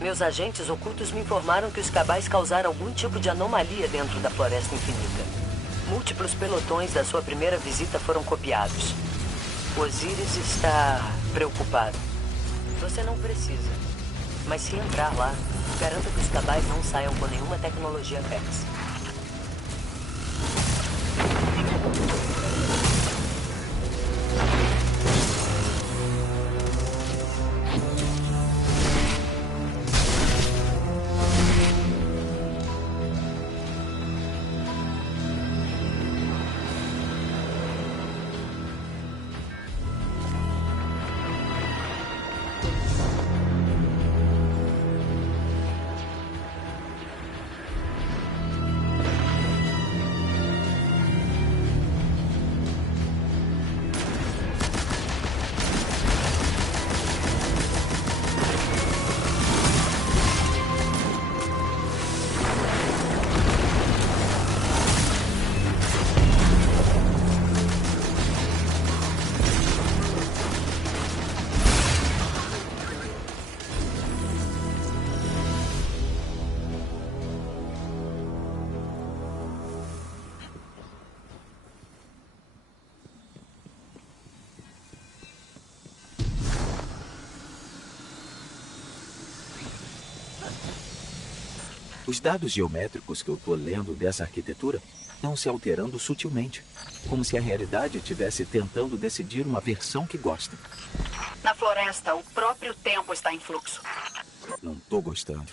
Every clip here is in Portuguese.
Meus agentes ocultos me informaram que os cabais causaram algum tipo de anomalia dentro da Floresta Infinita. Múltiplos pelotões da sua primeira visita foram copiados. Osiris está preocupado. Você não precisa. Mas se entrar lá, garanta que os cabais não saiam com nenhuma tecnologia Vex. Os dados geométricos que eu estou lendo dessa arquitetura estão se alterando sutilmente, como se a realidade estivesse tentando decidir uma versão que gosta. Na floresta, o próprio tempo está em fluxo. Não estou gostando.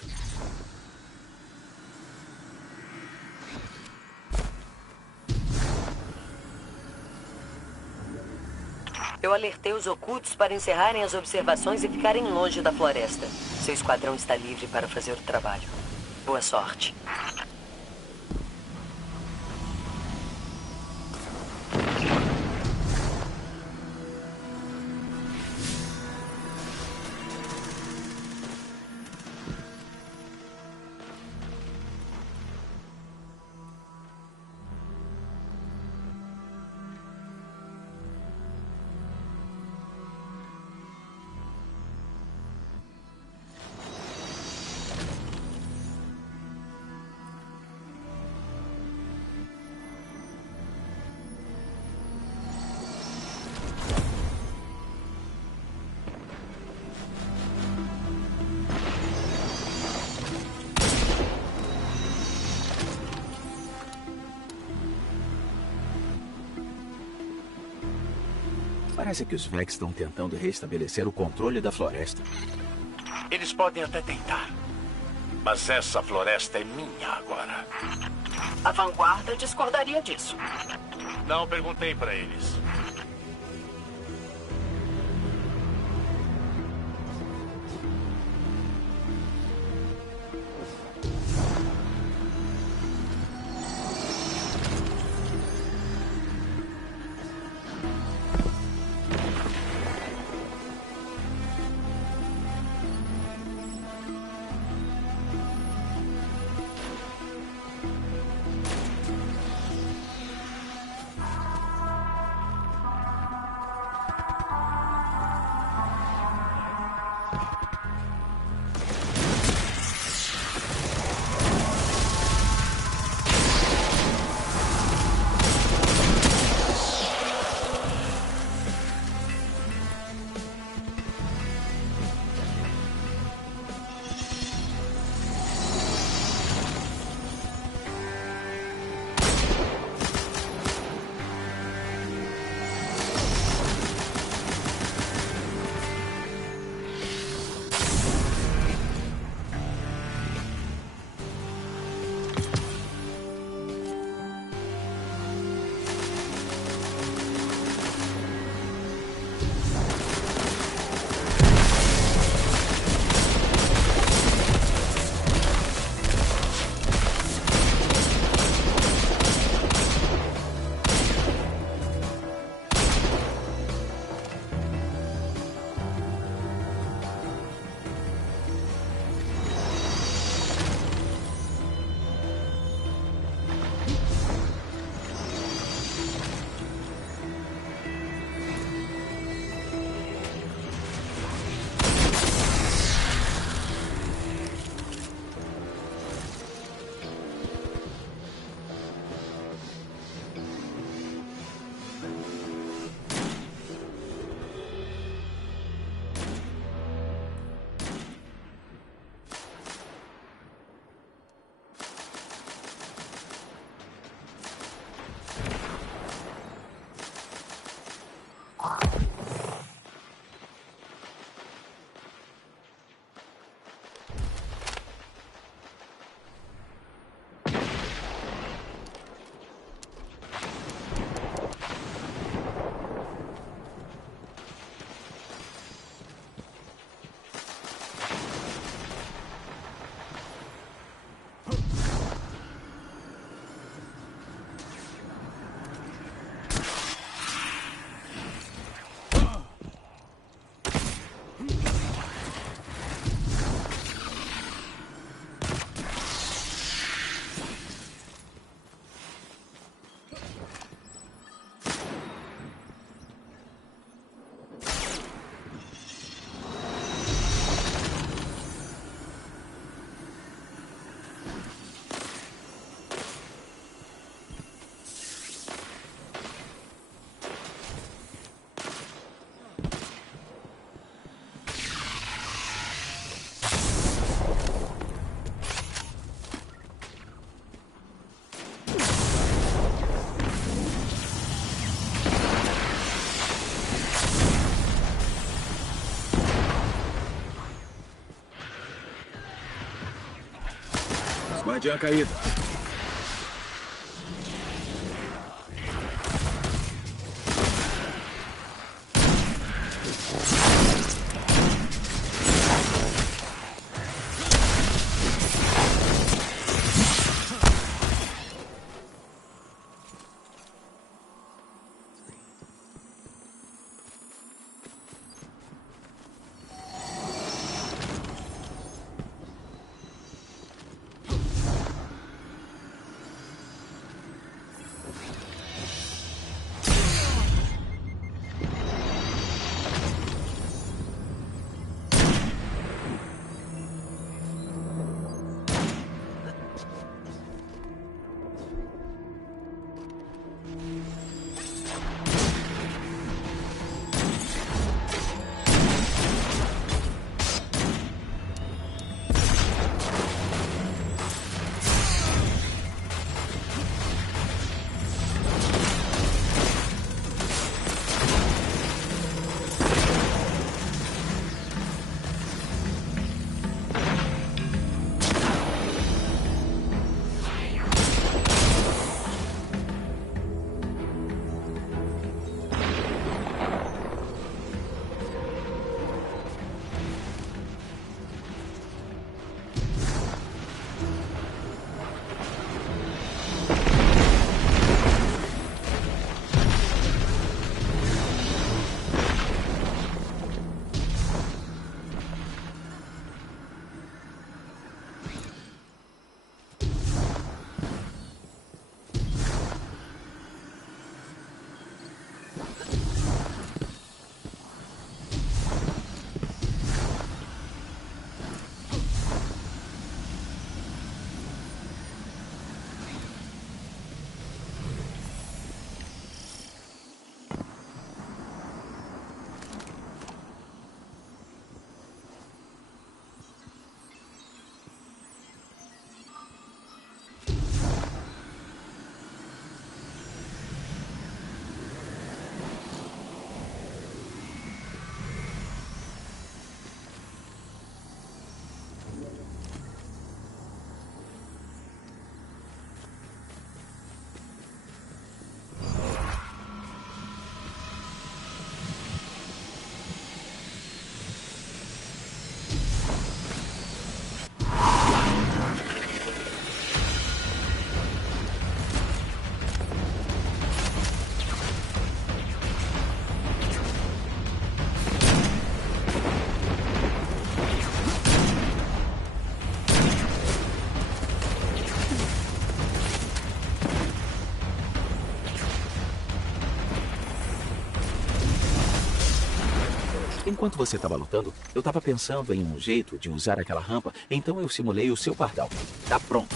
Eu alertei os ocultos para encerrarem as observações e ficarem longe da floresta. Seu esquadrão está livre para fazer o trabalho. Boa sorte. Parece que os Vex estão tentando restabelecer o controle da floresta. Eles podem até tentar. Mas essa floresta é minha agora. A vanguarda discordaria disso. Não perguntei para eles. Guardiã caído. Enquanto você estava lutando, eu estava pensando em um jeito de usar aquela rampa, então eu simulei o seu pardal. Tá pronto.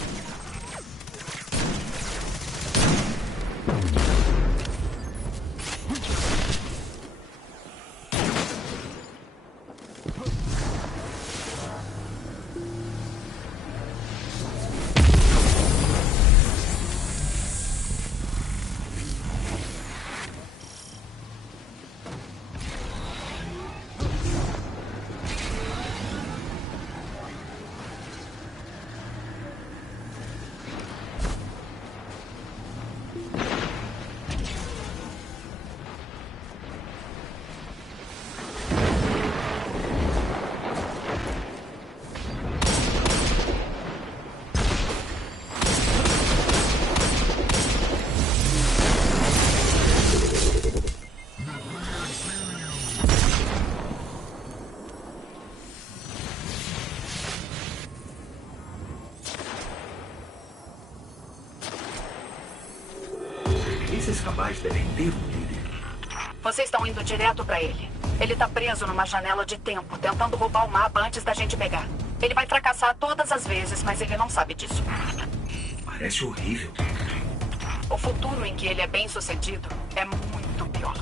Esses cabais devem ter um líder. Vocês estão indo direto pra ele. Ele tá preso numa janela de tempo, tentando roubar o mapa antes da gente pegar. Ele vai fracassar todas as vezes, mas ele não sabe disso. Parece horrível. O futuro em que ele é bem-sucedido é muito pior.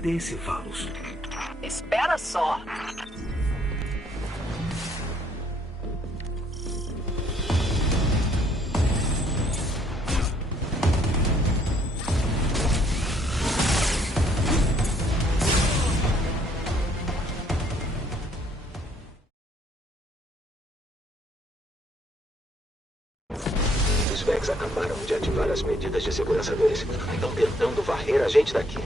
Cadê esse Valos? Espera só. Os Vex acabaram de ativar as medidas de segurança deles. Estão tentando varrer a gente daqui.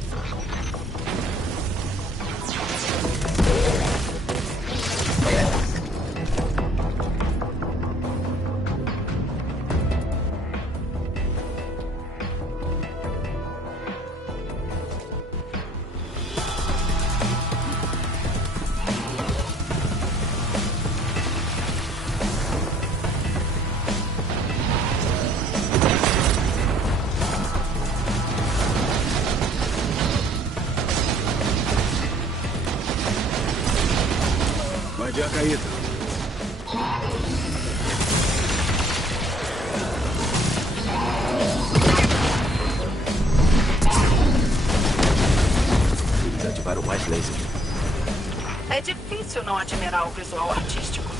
Vai a caída. Eles ativaram mais lasers. É difícil não admirar o visual artístico.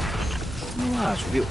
Não acho, viu?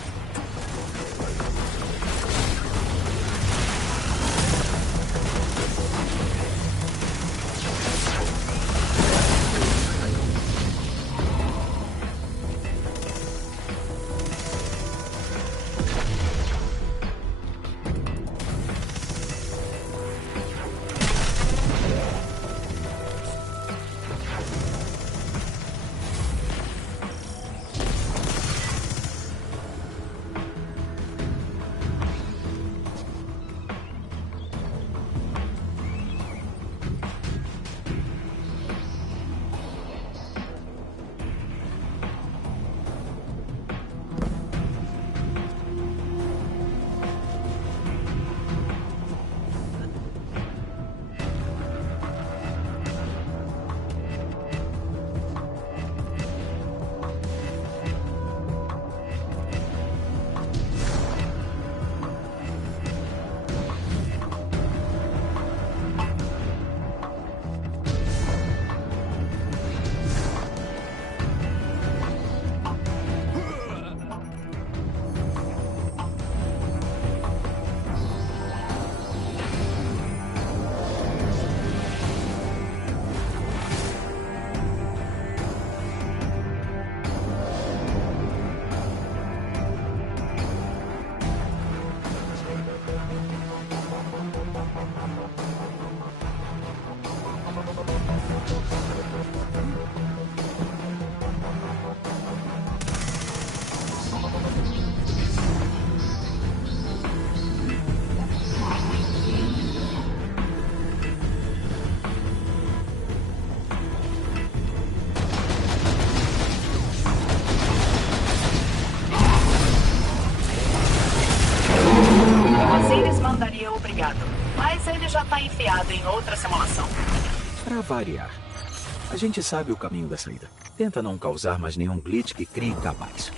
Osiris mandaria obrigado, mas ele já tá enfiado em outra simulação. Pra variar. A gente sabe o caminho da saída. Tenta não causar mais nenhum glitch que crie cabais.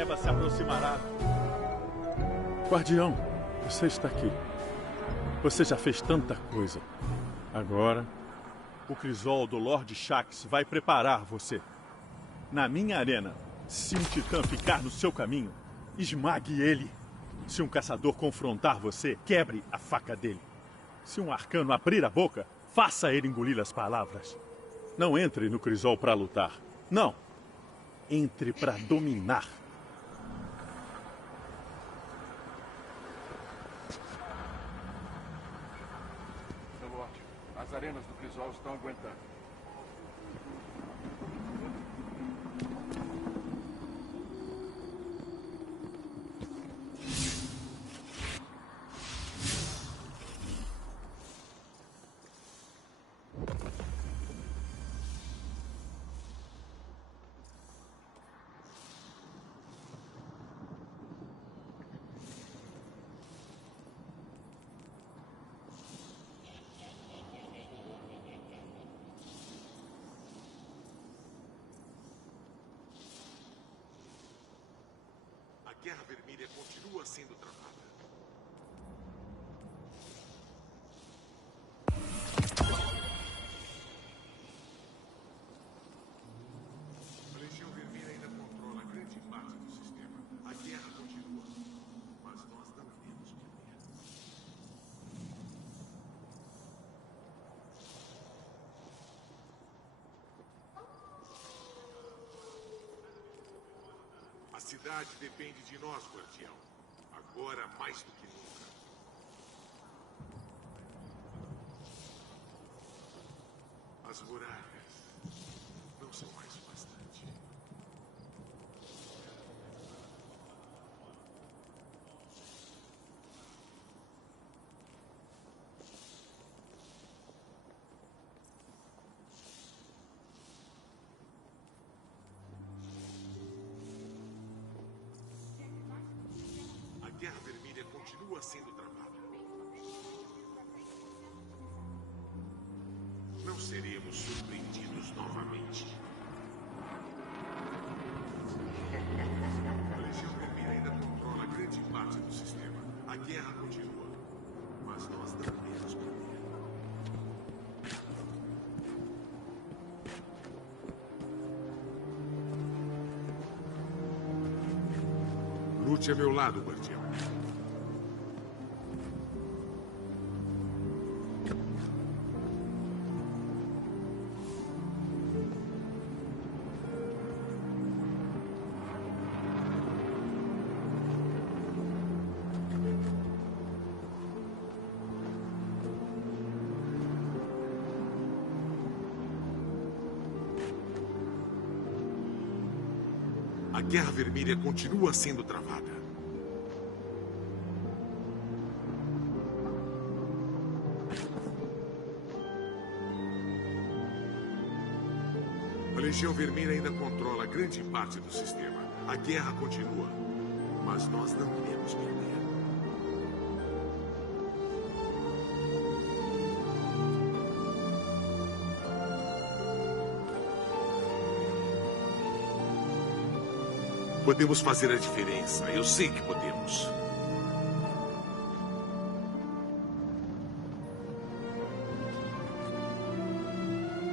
treva se aproximará. Guardião, você está aqui. Você já fez tanta coisa. Agora, o crisol do Lord Shaxx vai preparar você. Na minha arena, se um titã ficar no seu caminho, esmague ele. Se um caçador confrontar você, quebre a faca dele. Se um arcano abrir a boca, faça ele engolir as palavras. Não entre no crisol para lutar. Não. Entre para dominar. Meu Lorde, as arenas do crisol estão aguentando. A Guerra Vermelha continua sendo travada. A Legião Vermelha ainda controla grande parte do sistema. A guerra continua, mas nós não podemos perder. A cidade depende de nós, Guardião. Agora mais do que nunca. As muralhas não são mais o bastante. A Guerra Vermelha continua sendo travada. Não seremos surpreendidos novamente. A Legião Vermelha ainda controla grande parte do sistema. A guerra continua, mas nós não podemos perder. Lute a meu lado, Guardião. A Guerra Vermelha continua sendo travada. A Legião Vermelha ainda controla grande parte do sistema. A guerra continua, mas nós não podemos perder. Podemos fazer a diferença. Eu sei que podemos.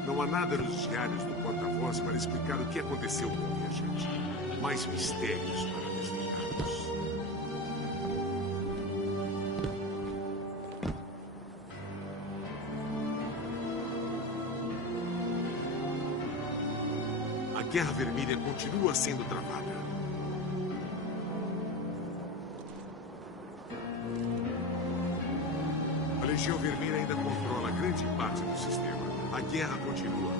Não há nada nos diários do porta-voz para explicar o que aconteceu com o viajante. Mais mistérios para desvendarmos. A Guerra Vermelha continua sendo travada. A Legião Vermelha ainda controla grande parte do sistema. A guerra continua,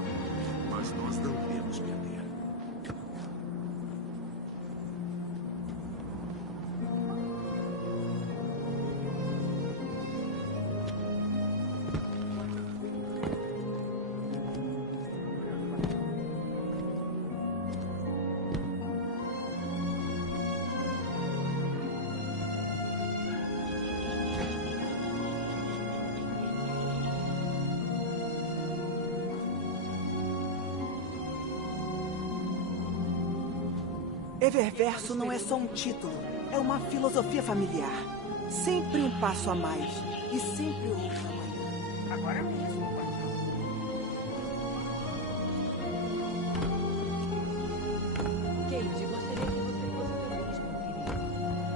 mas nós não podemos perder. Eververso não é só um título, é uma filosofia familiar. Sempre um passo a mais e sempre outro amanhã. Agora mesmo, Guardião. Kate, gostaria que você fosse feliz com o querido.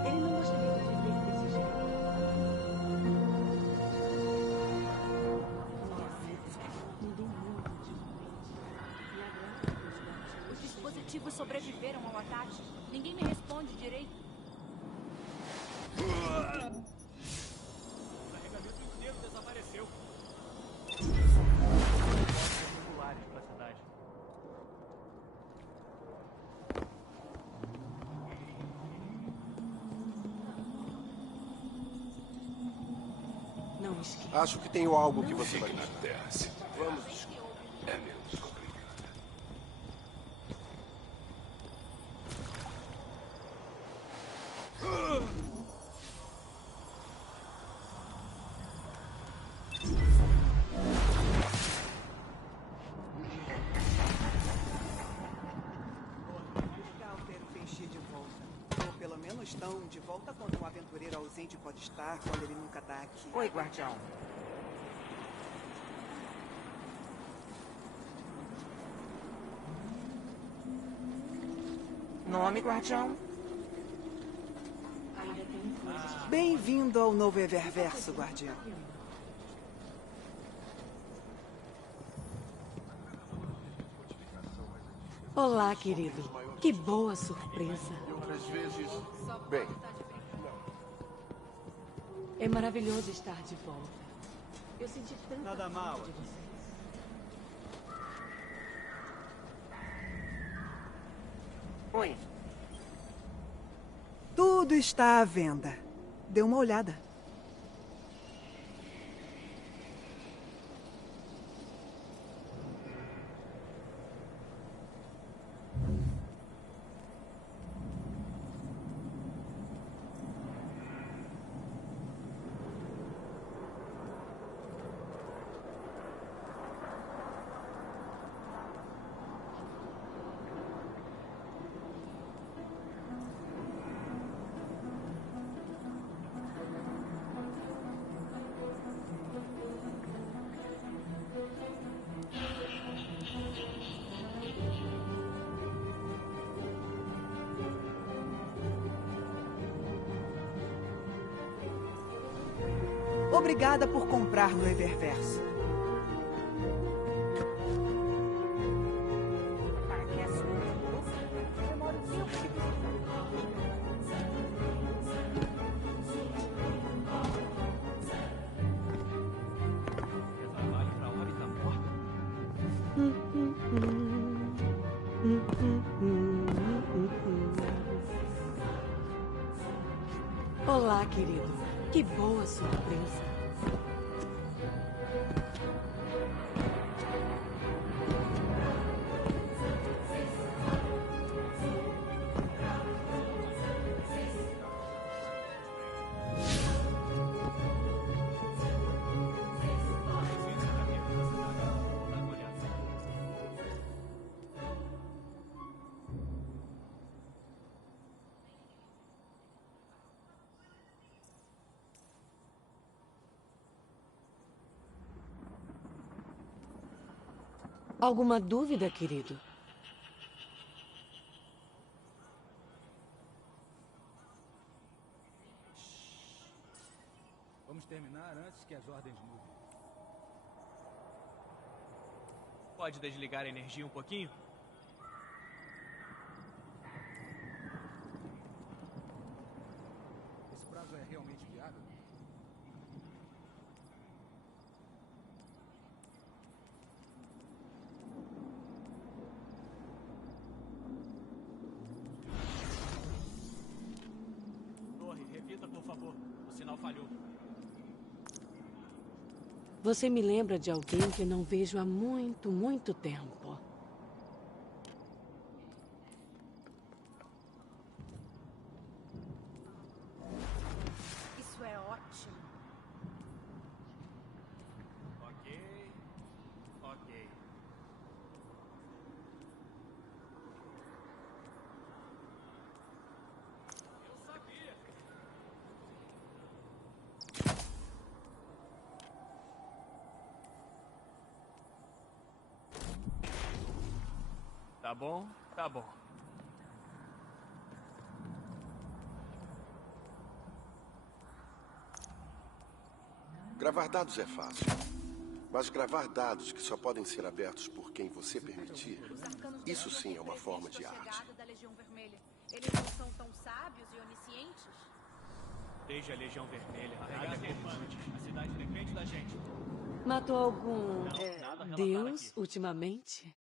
Ele não gostaria de viver desse jeito. Ninguém muda de repente. E agora, os dispositivos sobreviveram ao ataque. Ninguém me responde direito. O carregamento inteiro desapareceu. Populares pra cidade. não esqueça. Acho que tenho algo que você vai Fique na terra, Cynthia. Vamos. É menos complicado. Legal ter o Fenchi de volta. Ou pelo menos tão de volta quanto um aventureiro ausente pode estar quando ele nunca tá aqui. Oi, Guardião. Nome, Guardião? Bem-vindo ao novo Eververso, Guardião. Olá, querido. Que boa surpresa. E outras vezes, bem, É maravilhoso estar de volta. Eu senti tanta Nada mal. falta de vocês. Oi. Tudo está à venda. Dê uma olhada. Obrigada por comprar no Eververso. Trabalho pra hora e tá morta. Olá, querido. Que boa surpresa. Alguma dúvida, querido? Vamos terminar antes que as ordens mudem. Pode desligar a energia um pouquinho? Esse prazo é realmente viável? Torre, repita, por favor. O sinal falhou. Você me lembra de alguém que não vejo há muito, muito tempo. Isso é ótimo. Ok. Ok. Tá bom, tá bom. Gravar dados é fácil. Mas gravar dados que só podem ser abertos por quem você permitir, isso sim é uma forma de arte. Eles não são tão sábios e oniscientes? Desde a Legião Vermelha, nada é comandante. A cidade depende da gente. Matou algum nada relatado deus aqui. ultimamente?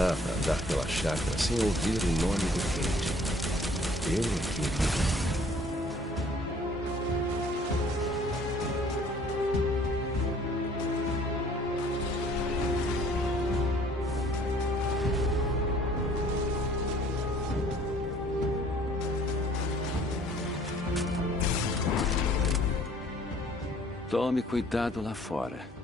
dá para andar pela chácara sem ouvir o nome do Kate. Eu aqui. Tome cuidado lá fora.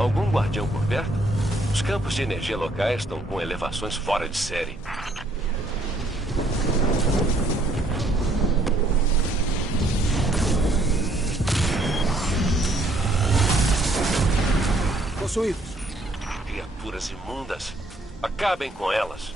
Algum guardião por perto? Os campos de energia locais estão com elevações fora de série. Possuídos. Criaturas imundas. Acabem com elas.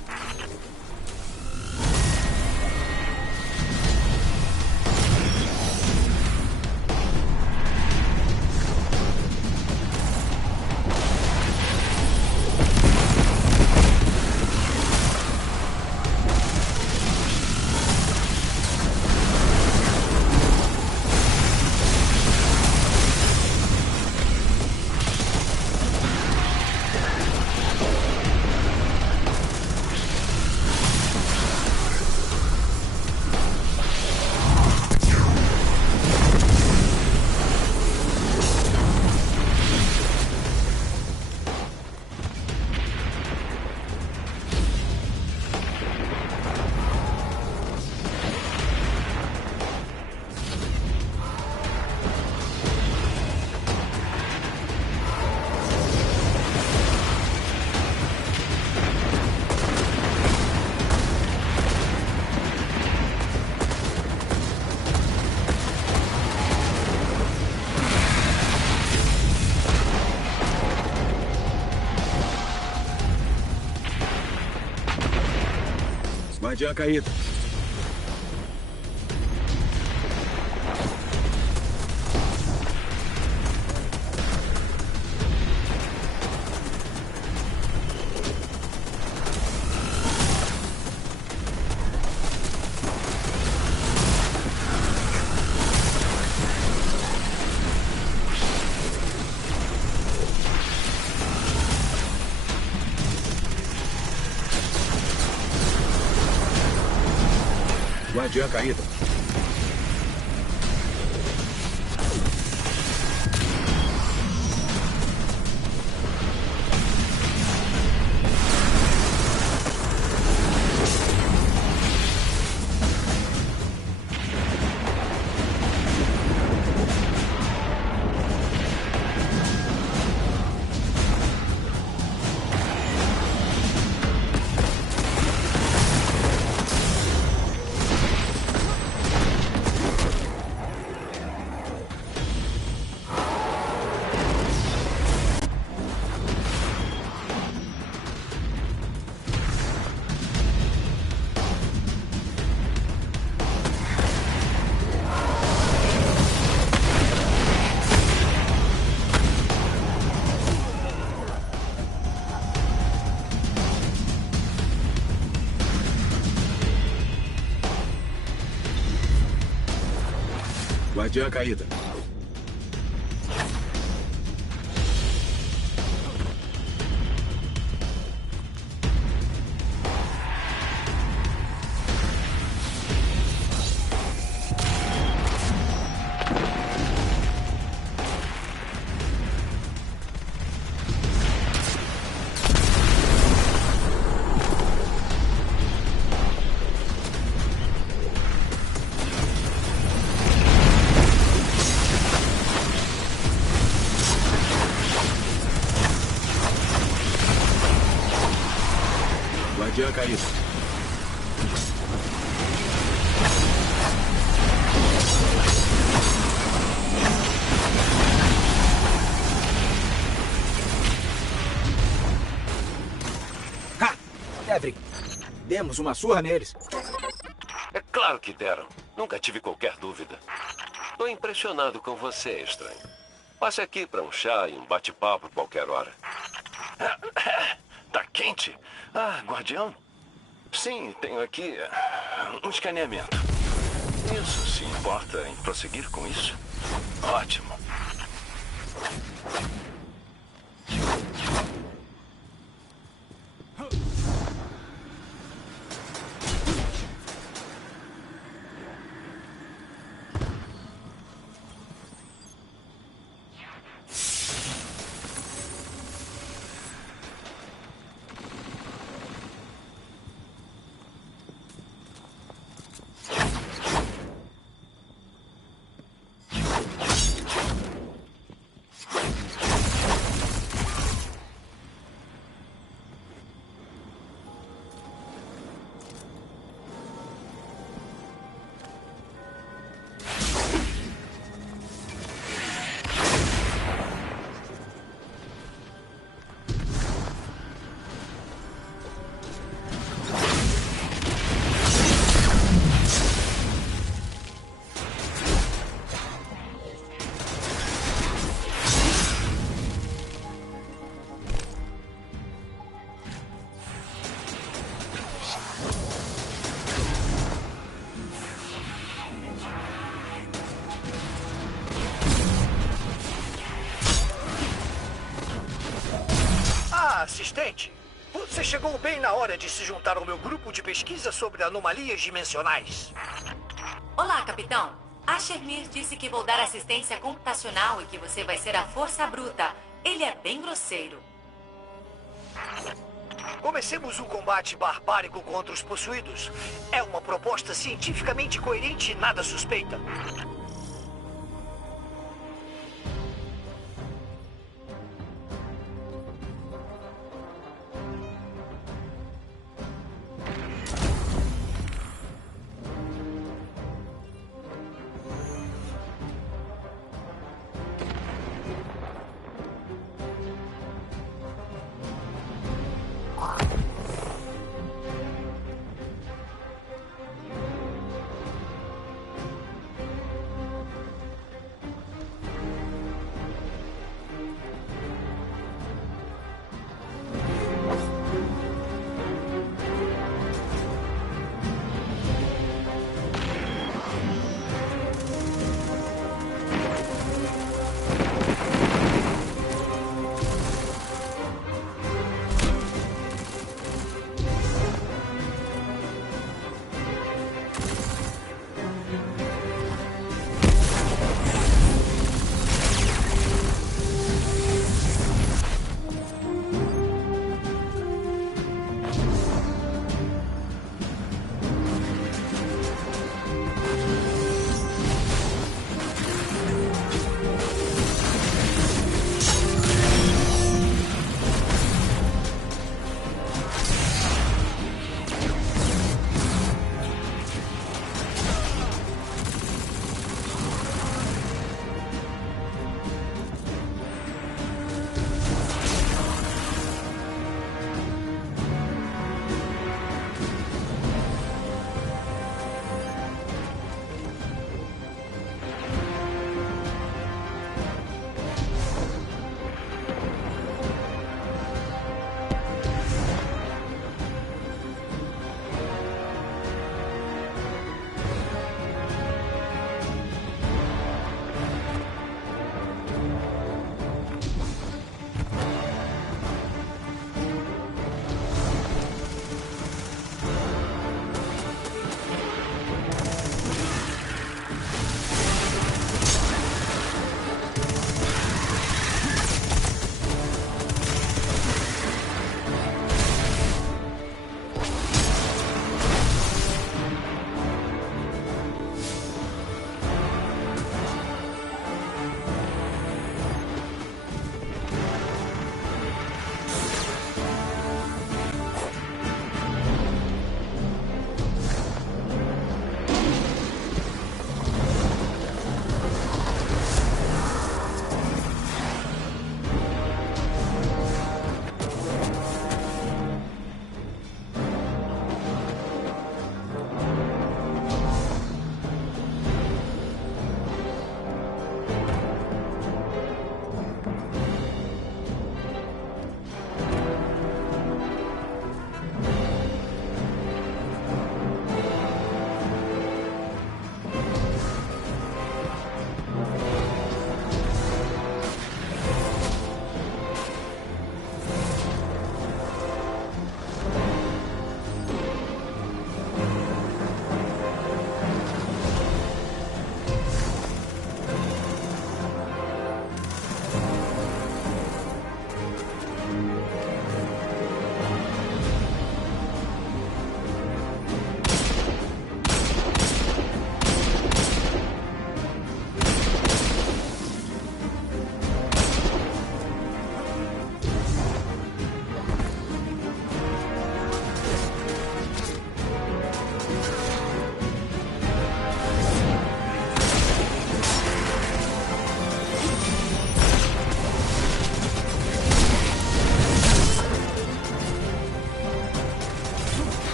Guardiã caído. Guardiã caído. Guardiã caída. Guardiã caída. Ha! Devrin, demos uma surra neles. É claro que deram. Nunca tive qualquer dúvida. Tô impressionado com você, estranho. Passe aqui para um chá e um bate-papo qualquer hora. Tá quente? Ah, guardião? Sim, tenho aqui um escaneamento. Isso se importa em prosseguir com isso? Ótimo. Assistente, você chegou bem na hora de se juntar ao meu grupo de pesquisa sobre anomalias dimensionais. Olá, capitão. A Shermir disse que vou dar assistência computacional e que você vai ser a força bruta. Ele é bem grosseiro. Comecemos um combate barbárico contra os possuídos. É uma proposta cientificamente coerente e nada suspeita.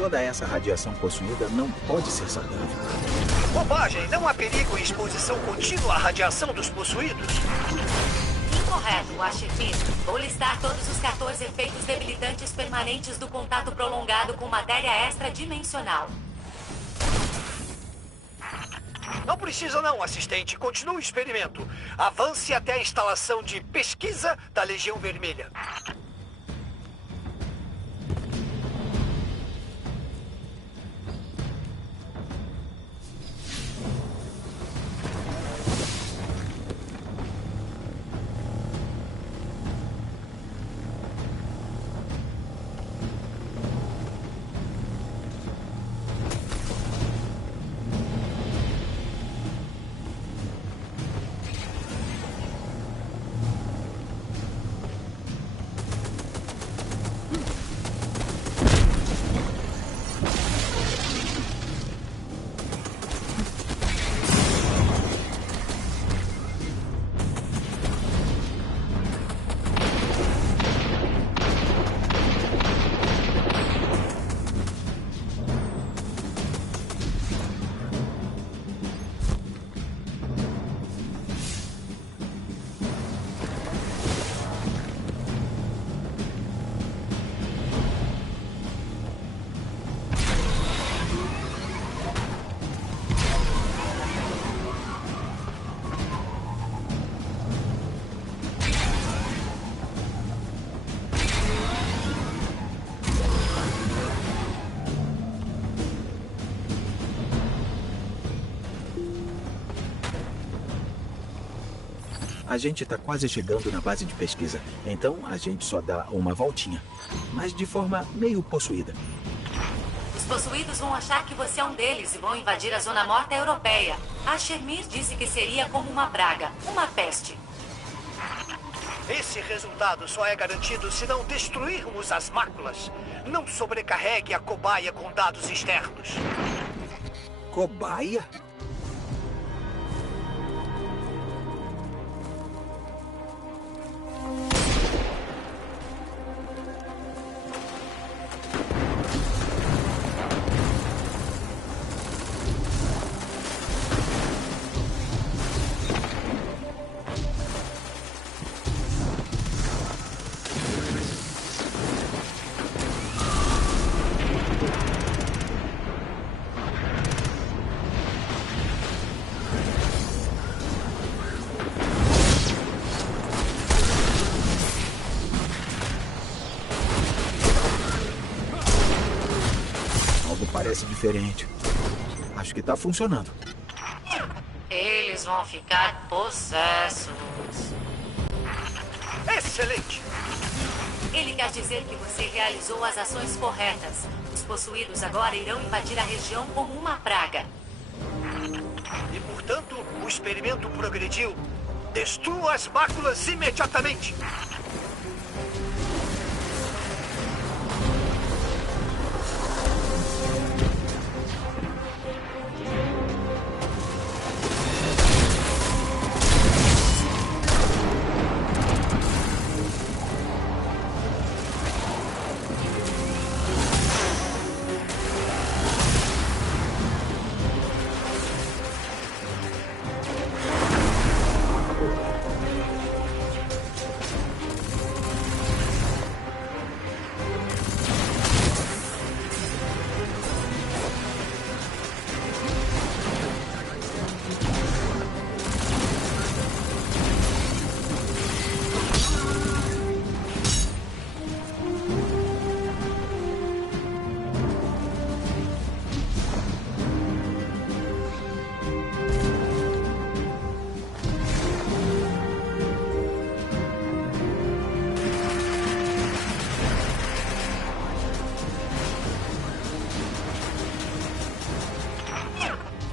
Toda essa radiação possuída não pode ser saudável. Bobagem! Não há perigo em exposição contínua à radiação dos possuídos. Incorreto, Ashemir. Vou listar todos os 14 efeitos debilitantes permanentes do contato prolongado com matéria extradimensional. Não precisa não, assistente. Continue o experimento. Avance até a instalação de pesquisa da Legião Vermelha. A gente está quase chegando na base de pesquisa. Então, a gente só dá uma voltinha. Mas de forma meio possuída. Os possuídos vão achar que você é um deles e vão invadir a Zona Morta Europeia. A Shermir disse que seria como uma praga, uma peste. Esse resultado só é garantido se não destruirmos as máculas. Não sobrecarregue a cobaia com dados externos. Cobaia? Parece diferente. Acho que tá funcionando. Eles vão ficar possessos. Excelente! Ele quer dizer que você realizou as ações corretas. Os possuídos agora irão invadir a região como uma praga. E, portanto, o experimento progrediu. Destrua as máculas imediatamente.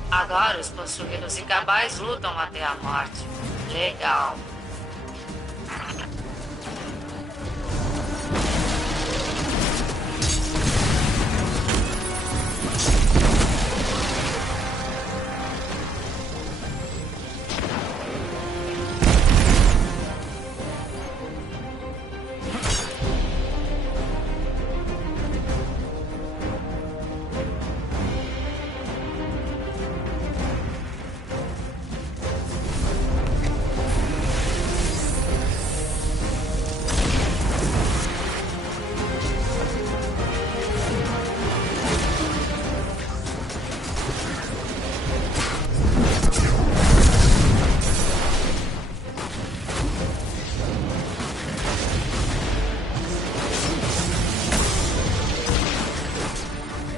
Agora os possuídos e cabais lutam até a morte. Legal.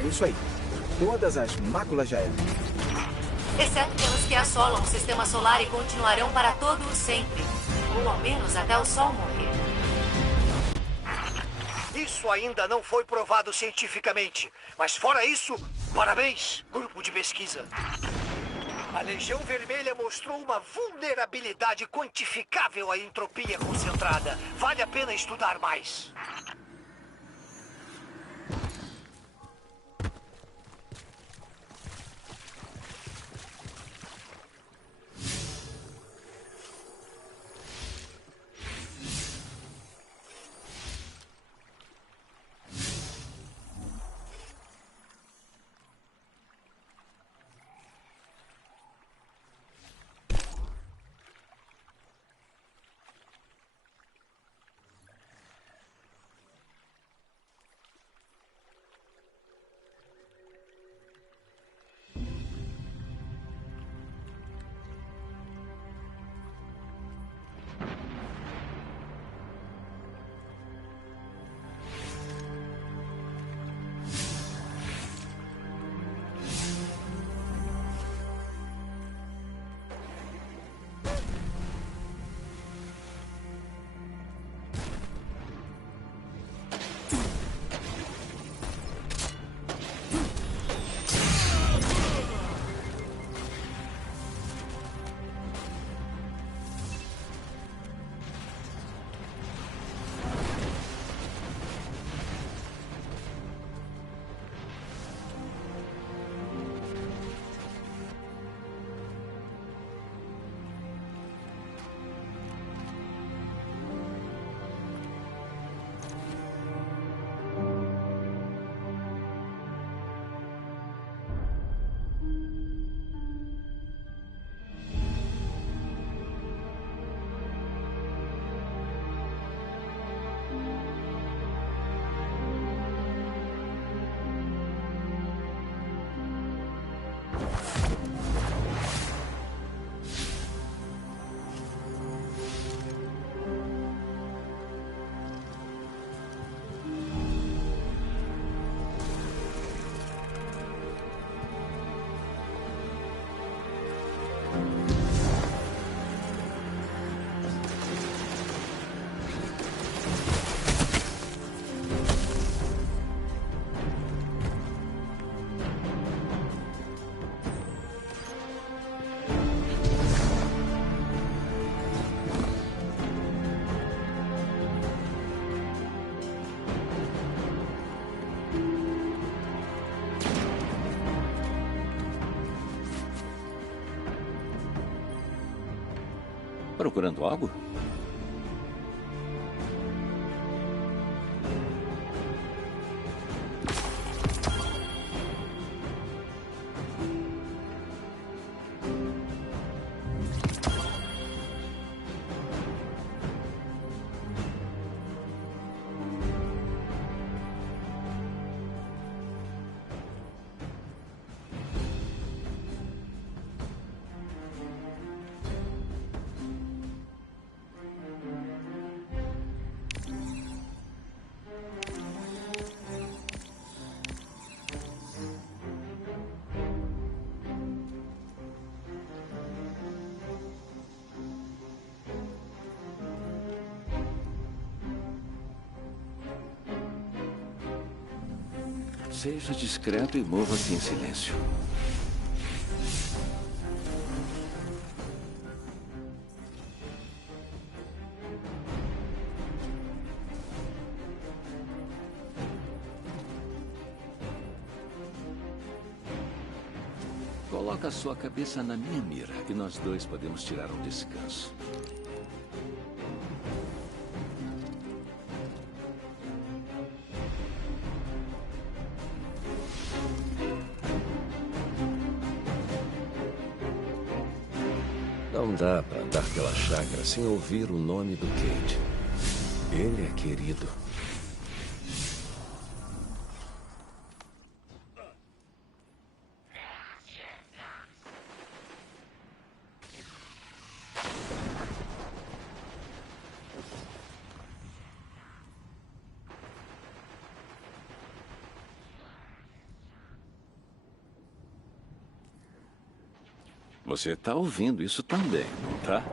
Isso aí. Todas as máculas já eram. Exceto pelas que assolam o sistema solar e continuarão para todo o sempre. Ou ao menos até o Sol morrer. Isso ainda não foi provado cientificamente. Mas fora isso, parabéns, grupo de pesquisa. A Legião Vermelha mostrou uma vulnerabilidade quantificável à entropia concentrada. Vale a pena estudar mais. Procurando algo? Seja discreto e mova-se em silêncio. Coloca sua cabeça na minha mira e nós dois podemos tirar um descanso. Não dá para andar pela chácara sem ouvir o nome do Cade. Ele é querido. Você tá ouvindo isso também, não tá?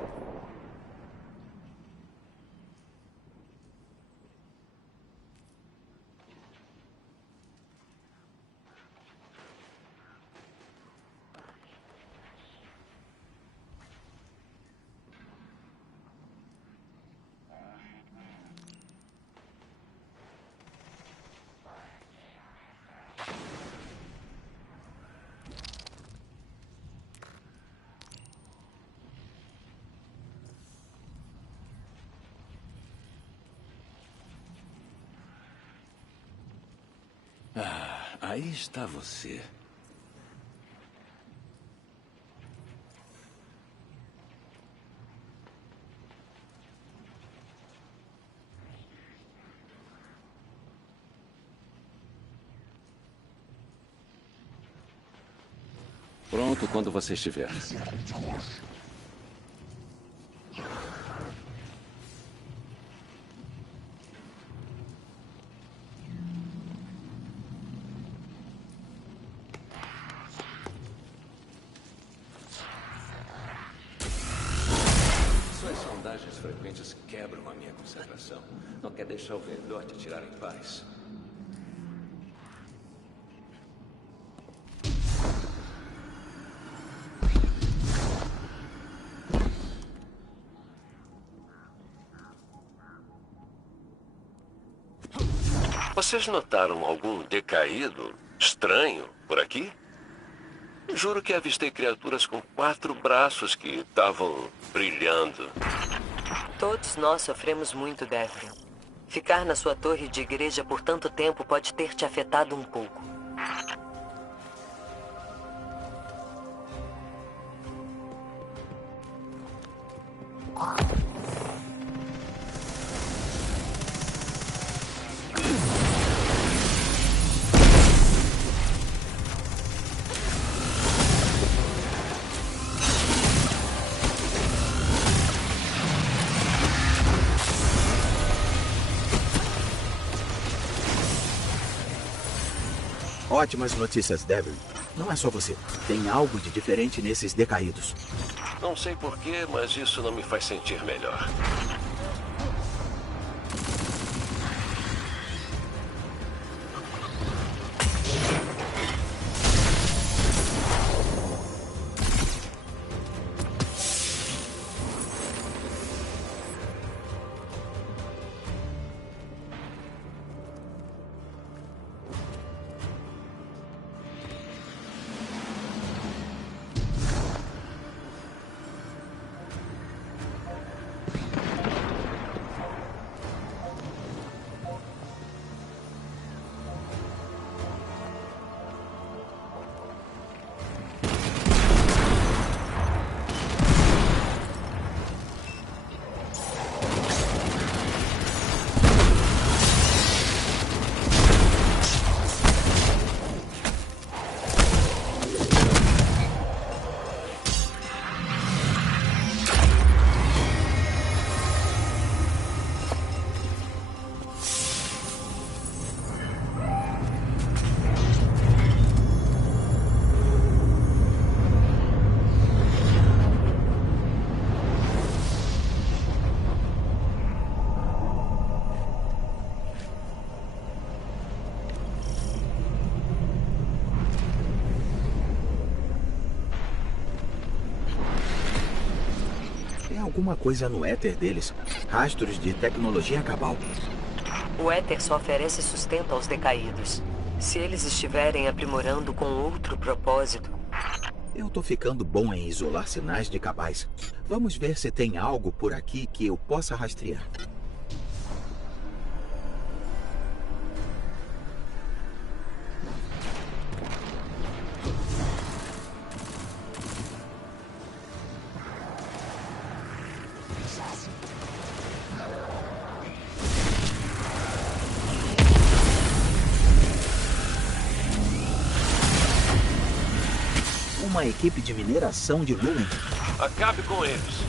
Aí está você. Pronto quando você estiver. Sondagens frequentes quebram a minha concentração. Não quer deixar o velhote atirar em paz. Vocês notaram algum decaído estranho por aqui? Juro que avistei criaturas com 4 braços que estavam brilhando. Todos nós sofremos muito, Devlin. Ficar na sua torre de igreja por tanto tempo pode ter te afetado um pouco. Ótimas notícias, Devlin. Não é só você. Tem algo de diferente nesses decaídos. Não sei porquê, mas isso não me faz sentir melhor. Alguma coisa no éter deles. Rastros de tecnologia cabal. O éter só oferece sustento aos decaídos. Se eles estiverem aprimorando com outro propósito... Eu tô ficando bom em isolar sinais de cabais. Vamos ver se tem algo por aqui que eu possa rastrear. Uma equipe de mineração de Lumen. Acabe com eles.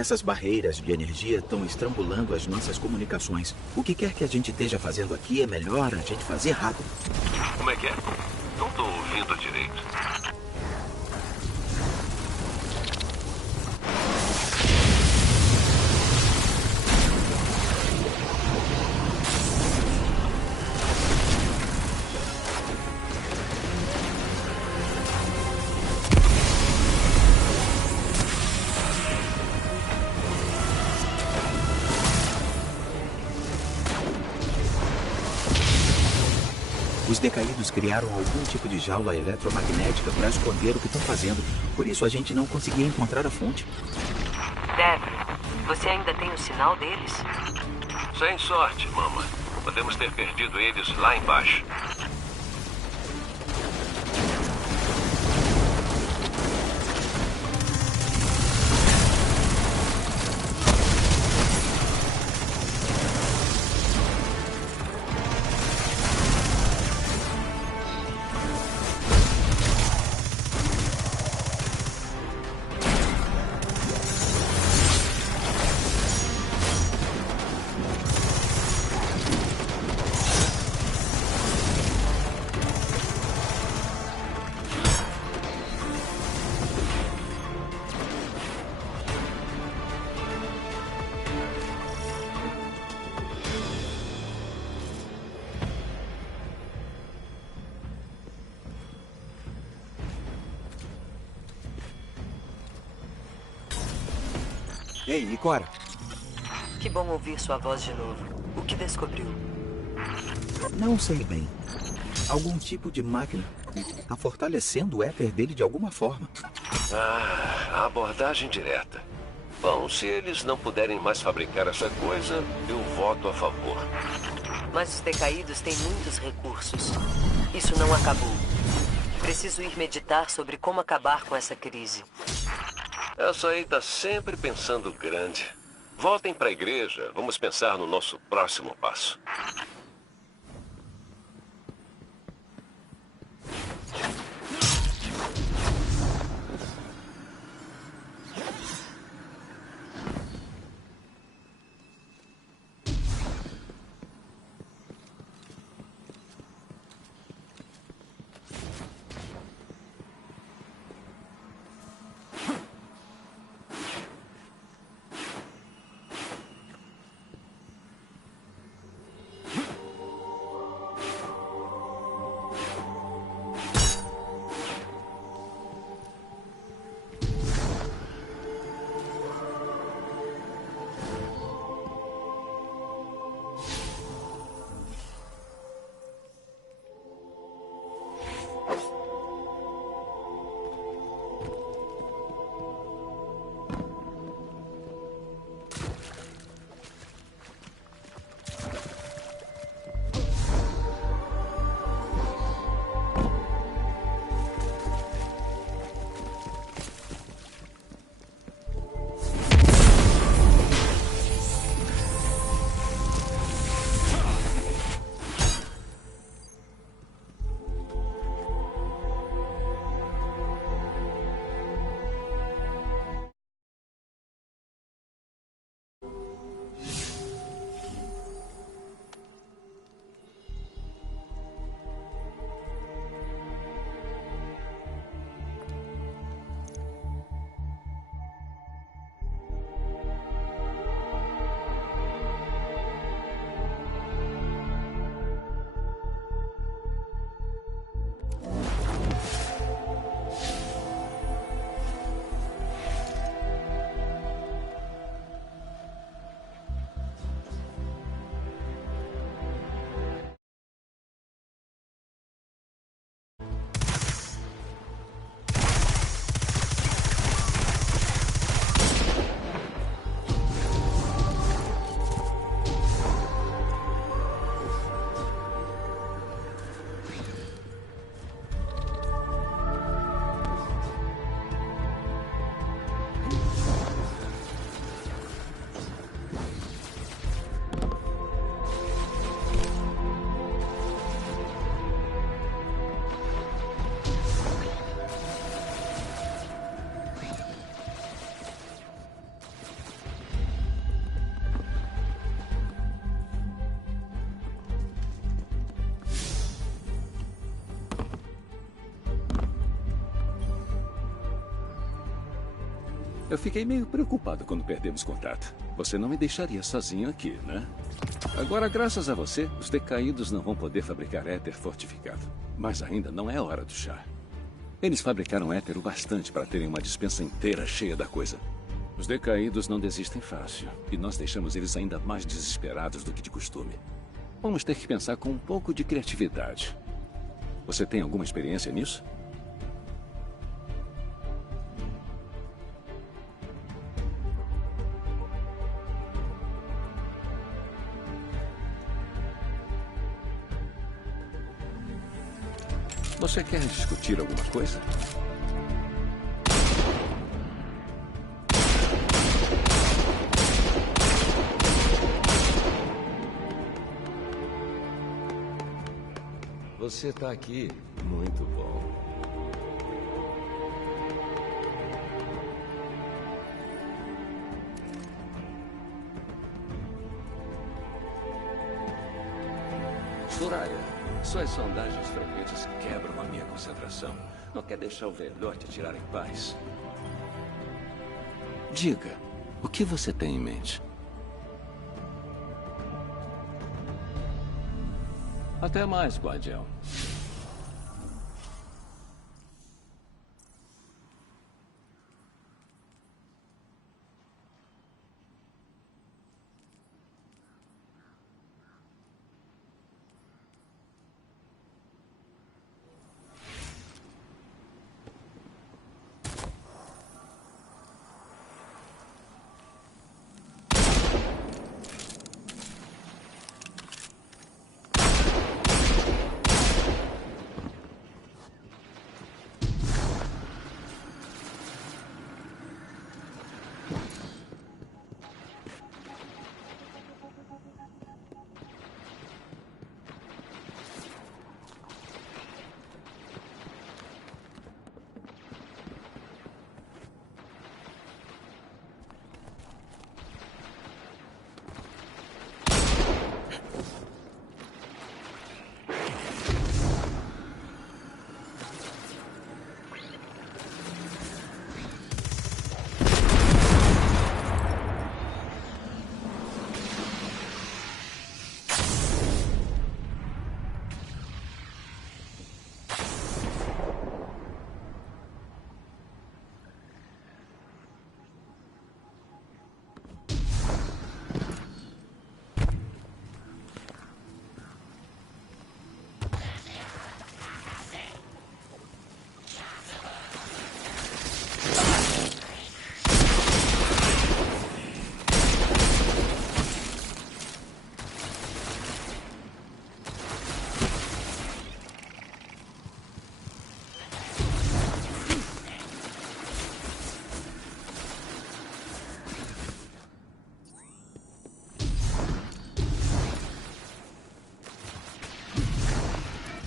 Essas barreiras de energia estão estrangulando as nossas comunicações. O que quer que a gente esteja fazendo aqui é melhor a gente fazer rápido. Como é que é? Não estou ouvindo direito. Os decaídos criaram algum tipo de jaula eletromagnética para esconder o que estão fazendo. Por isso a gente não conseguia encontrar a fonte. Devlin, você ainda tem o sinal deles? Sem sorte, Mama. Podemos ter perdido eles lá embaixo. Ei, Ikora. Que bom ouvir sua voz de novo. O que descobriu? Não sei bem. Algum tipo de máquina está fortalecendo o éter dele de alguma forma. A abordagem direta. Bom, se eles não puderem mais fabricar essa coisa, eu voto a favor. Mas os decaídos têm muitos recursos. Isso não acabou. Preciso ir meditar sobre como acabar com essa crise. Essa aí tá sempre pensando grande. Voltem para a igreja. Vamos pensar no nosso próximo passo. Eu fiquei meio preocupado quando perdemos contato. Você não me deixaria sozinho aqui, né? Agora, graças a você, os decaídos não vão poder fabricar éter fortificado. Mas ainda não é hora do chá. Eles fabricaram éter o bastante para terem uma dispensa inteira cheia da coisa. Os decaídos não desistem fácil. E nós deixamos eles ainda mais desesperados do que de costume. Vamos ter que pensar com um pouco de criatividade. Você tem alguma experiência nisso? Você quer discutir alguma coisa? Você tá aqui. Muito bom. Soraya, suas sondagens frequentes quebram a minha concentração. Não quer deixar o velhote atirar em paz? Diga, o que você tem em mente? Até mais, guardião.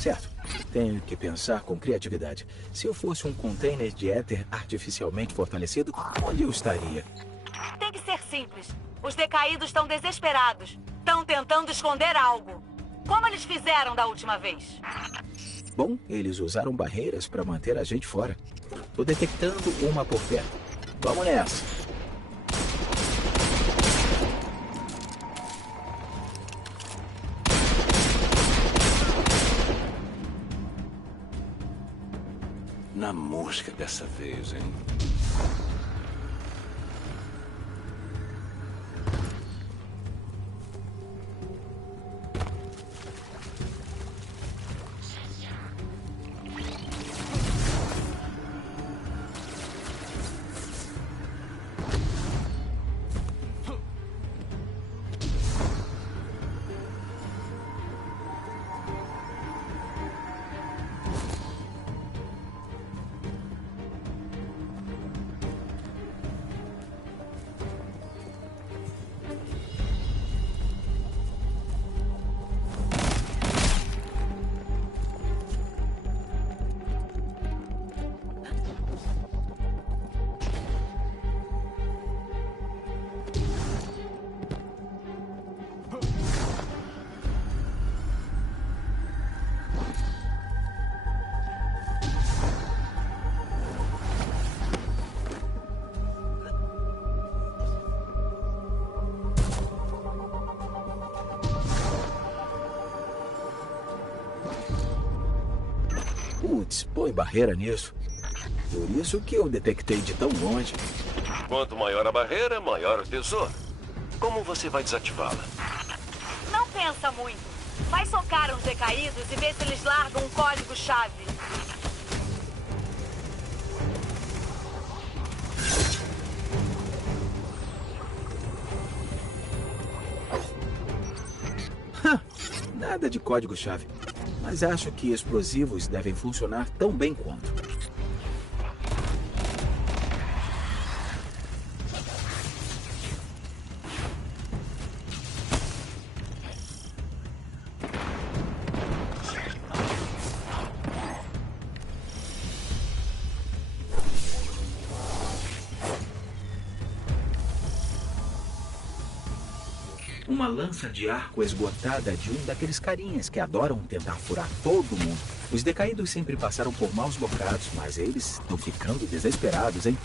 Certo. Tenho que pensar com criatividade. Se eu fosse um container de éter artificialmente fortalecido, onde eu estaria? Tem que ser simples. Os decaídos estão desesperados. Estão tentando esconder algo. Como eles fizeram da última vez? Bom, eles usaram barreiras para manter a gente fora. Tô detectando uma por perto. Vamos nessa. Na mosca dessa vez, hein? Putz, põe barreira nisso. Por isso que eu detectei de tão longe. Quanto maior a barreira, maior o tesouro. Como você vai desativá-la? Não pensa muito. Vai socar uns decaídos e ver se eles largam um código-chave. Nada de código-chave. Mas acho que explosivos devem funcionar tão bem quanto. Uma lança de arco esgotada de um daqueles carinhas que adoram tentar furar todo mundo. Os decaídos sempre passaram por maus bocados, mas eles estão ficando desesperados, hein?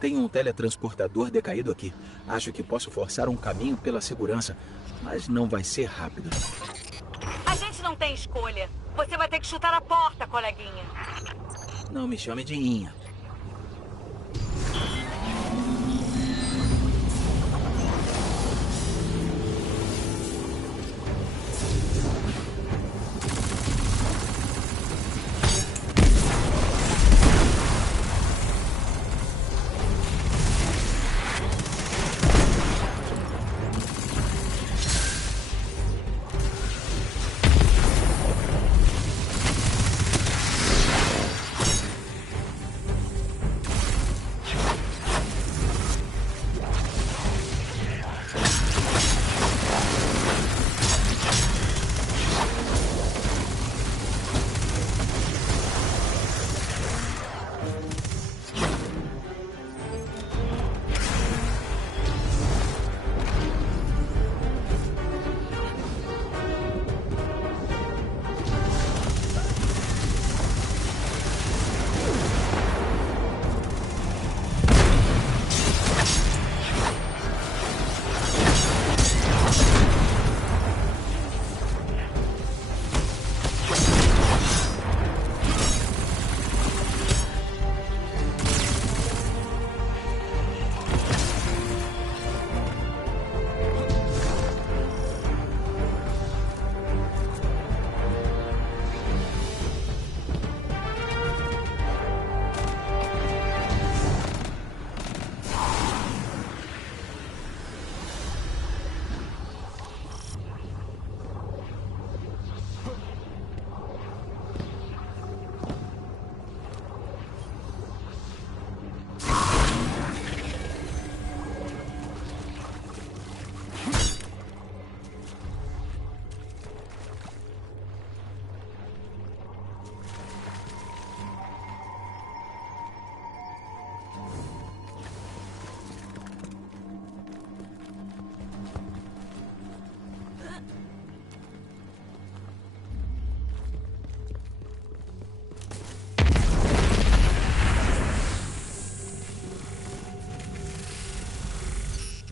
Tem um teletransportador decaído aqui. Acho que posso forçar um caminho pela segurança, mas não vai ser rápido. A gente não tem escolha. Você vai ter que chutar a porta, coleguinha. Não me chame de Inha.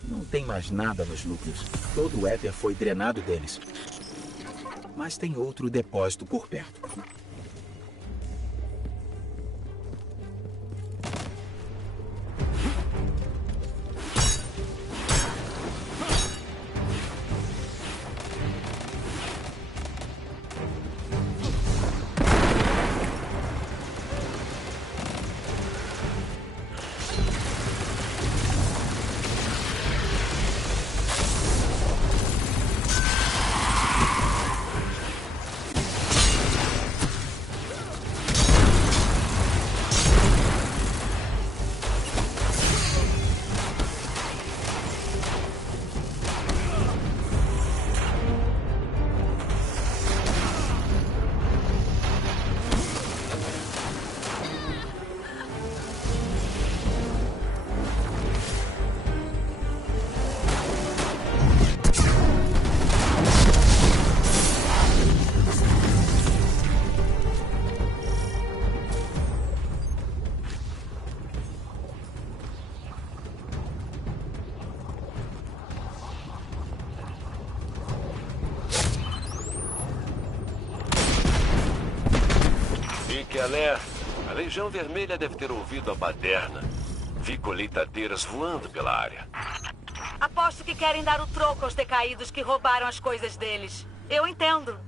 Não tem mais nada nos núcleos. Todo o éter foi drenado deles. Mas tem outro depósito por perto. alerta. A Legião Vermelha deve ter ouvido a baderna. Vi colheitadeiras voando pela área. Aposto que querem dar o troco aos decaídos que roubaram as coisas deles. Eu entendo.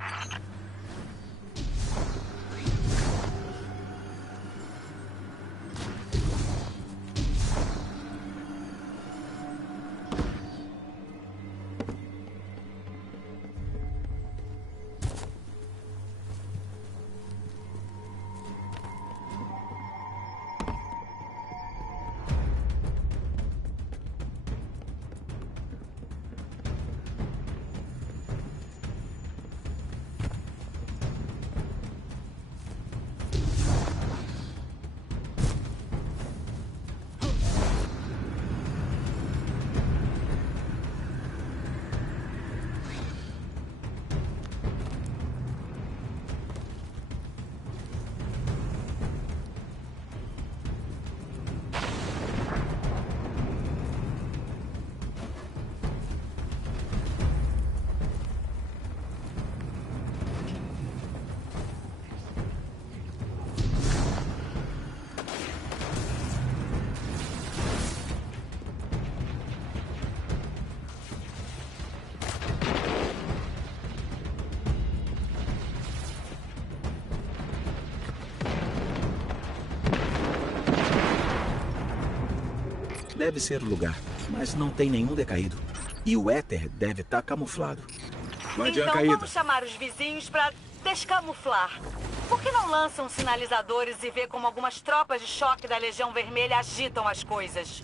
Deve ser o lugar, mas não tem nenhum decaído. E o éter deve estar camuflado. Então vamos chamar os vizinhos para descamuflar. Por que não lançam sinalizadores e vê como algumas tropas de choque da Legião Vermelha agitam as coisas?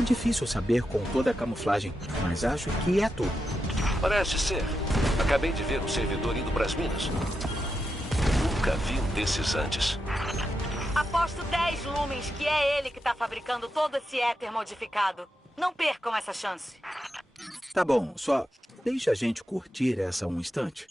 É difícil saber com toda a camuflagem, mas acho que é tudo. Parece ser. Acabei de ver um servidor indo para as minas. Nunca vi um desses antes. Aposto 10 lumens que é ele que está fabricando todo esse éter modificado. Não percam essa chance. Tá bom, só deixa a gente curtir essa um instante.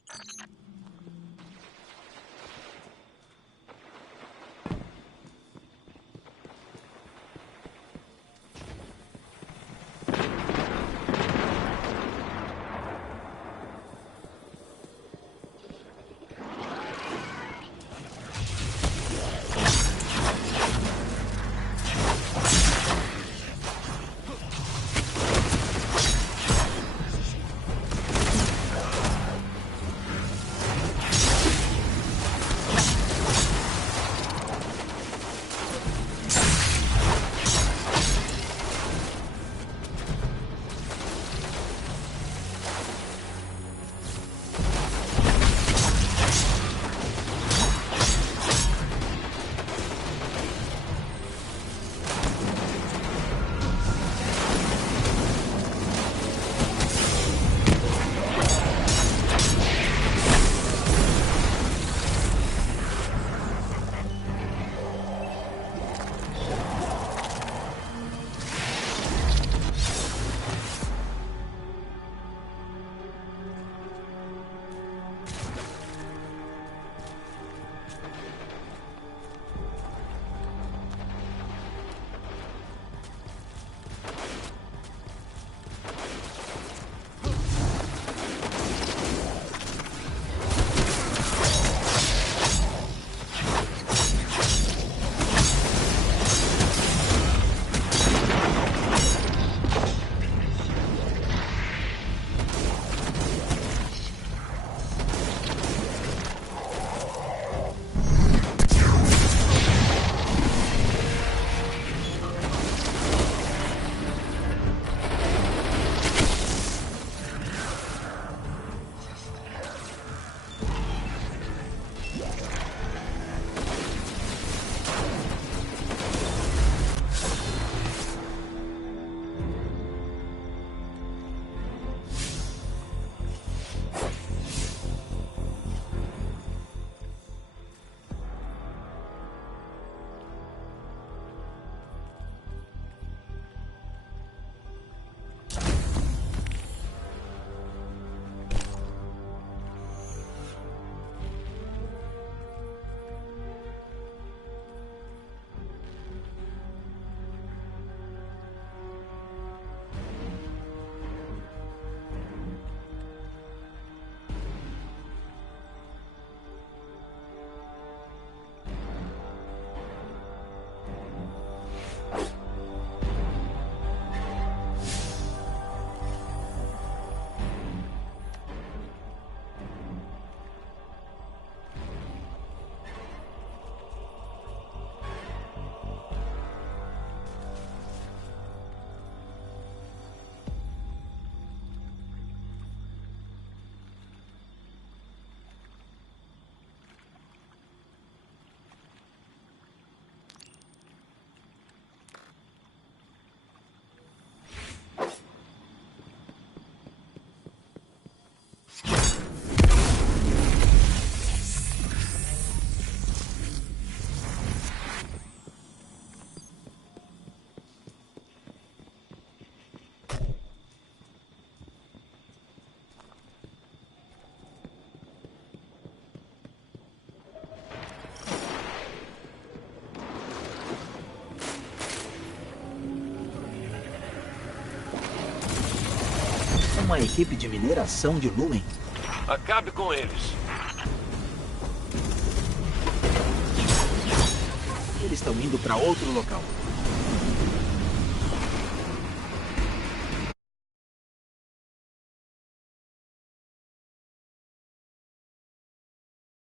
a equipe de mineração de Lumen. Acabe com eles. Eles estão indo para outro local.